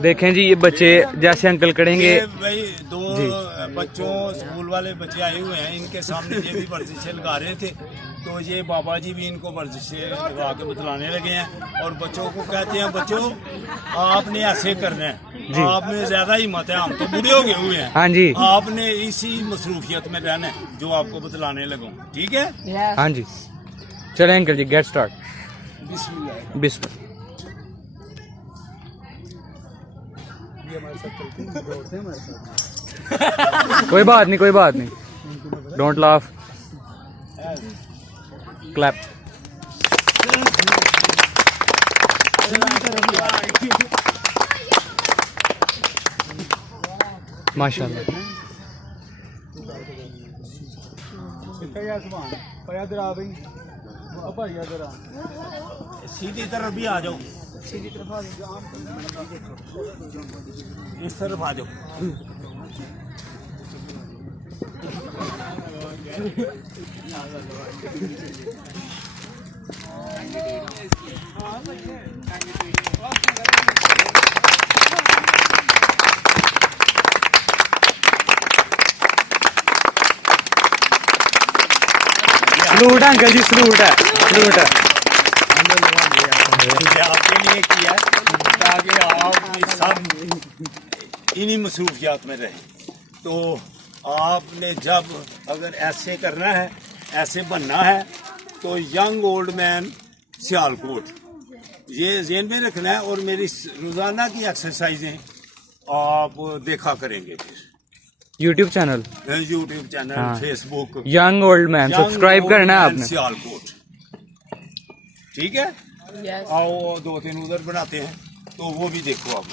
देखें जी, ये बच्चे जैसे अंकल करेंगे। भाई दो बच्चों स्कूल वाले बच्चे आए हुए हैं, इनके सामने ये भी वर्जिशें लगा रहे थे, तो ये बाबा जी भी इनको वर्जिशें लगा के बतलाने लगे हैं और बच्चों को कहते हैं, बच्चों आपने ऐसे करना है, आप में ज्यादा हिम्मत है, हम तो बूढ़े हो गए हुए हैं। हाँ जी, आपने इसी मसरूफियत में रहना है जो आपको बतलाने लगूं, ठीक है? हाँ जी, चले अंकल जी, गेट स्टार्ट। बिस्मिल्लाह। कोई बात नहीं, कोई बात नहीं, डोंट लाफ, क्लैप। माशाल्लाह। सीधी तरफ भी आ जाओ, सीधी तरफ आ जाओ, इस तरफ आ जाओ। सलूट है अंकल जी, सलूट है, सलूट है। आपके लिए किया ताकि आप सब इन्हीं मसरूफियात में रहें। तो आपने जब अगर ऐसे करना है, ऐसे बनना है, तो यंग ओल्ड मैन सियालकोट ये ज़हन में रखना है। और मेरी रोज़ाना की एक्सरसाइजें आप देखा करेंगे फिर यूट्यूब चैनल, हाँ। Facebook young old man, subscribe करना है आपने। सियालकोट, ठीक है? आओ 2-3 उधर बनाते हैं, तो वो भी देखो आप।